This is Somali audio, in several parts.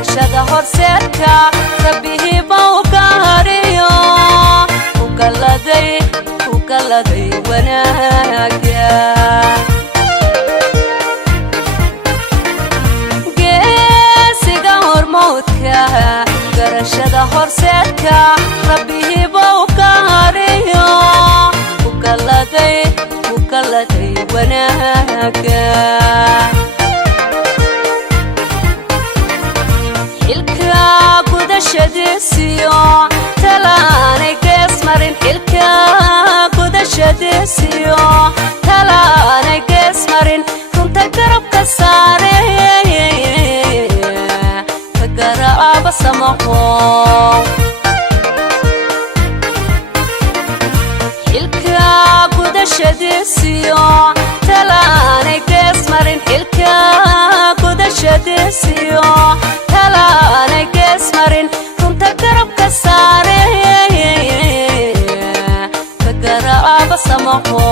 garashada horseedka rabbihi bawqariyo u galaday wanaaga geesiga hormoodka garashada horseedka rabbihi bawqariyo u galaday wanaaga xilka gudashadiisiyo talaanay geesmarin xilka gudashadiisiyo talaanay geesmarin runta garabka saare ka garaaba samaho xilka gudashadiisiyo talaanay geesmarin xilka gudashadiisiyo talaanay geesmarin runta garabka saare ka garaaba samaho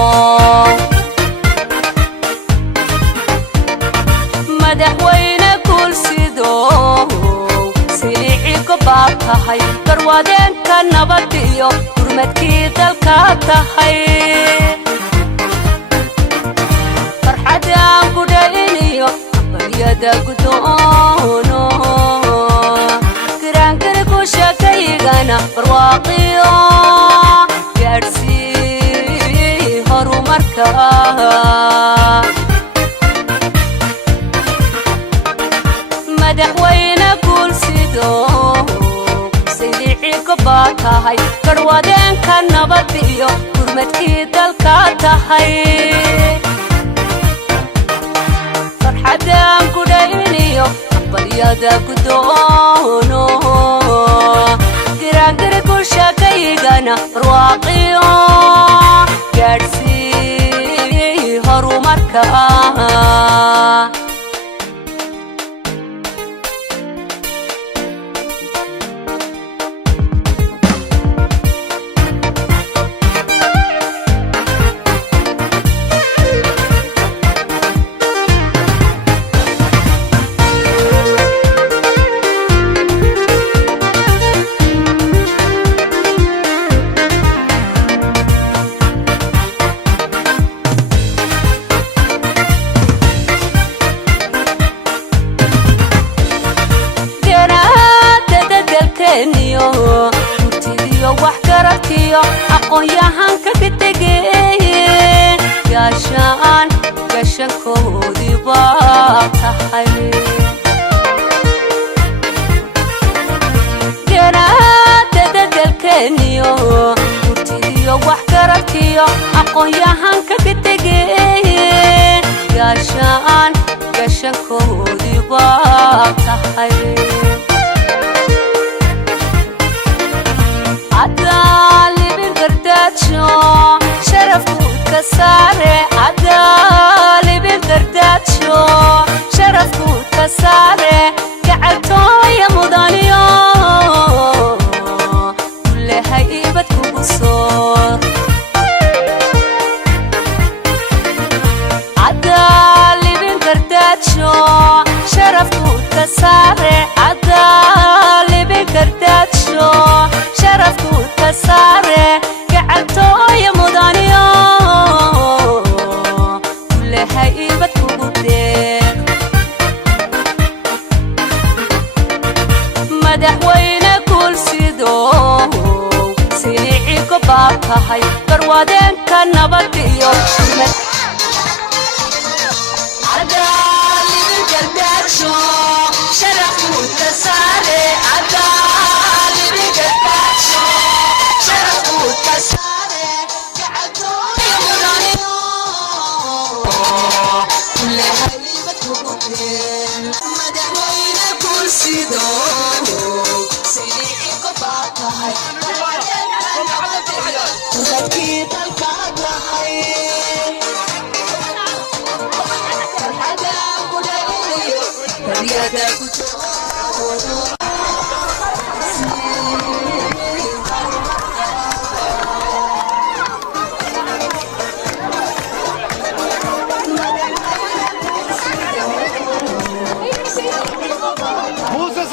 madaxweyne guulsido silici gobaad tahay garwadeenka nabad iyo gurmadkii dalka tahay farxadaan gudhaliniyo baryada gudoono giraangirigu sheekaygana barwaaqiyo gaadhsii horumarka madaxweyne guulsido silici gobaad tahay garwadeenka nabad iyo gurmadkii dalka tahay farxadaan gudhaliniyo baryada gudoono giraangirigu sheekaygana barwaaqiyo gaadhsii horumarka murtidiyo wax garabkiyo aqoon-yahanka ka tegeye gaashaan gashankoodii baa tahay garaadada dalkeeniyo murtidiyo wax garabkiyo aqoon-yahanka ka tegeye gaashaan gashankoodii baa tahay adaalibin gardaajo sharafkuudka saare adaalibin gardaajo sharafkuudka saare gacaltooya mudaniyo kulehay ibad kugu soor adaalibin gardaajo sharafkuudka saare adaalibin gardaajo sharafkuudka saare gacaltooya mudaniyo kulehay ibad kugu deeq madaxweyne guulsido silici gobaad tahay garwadeenka nabad iyo adaalibin gardaajo sharafkuudka saare adaalibin gardaajo sharafkuudka saare gacaltooya mudaniyo kulehay ibad kugu deeq madaxweyne guulsido silici gobaad tahay gurmadkii dalka tahay farxadaan gudhaliniyo baryada gudoono Musa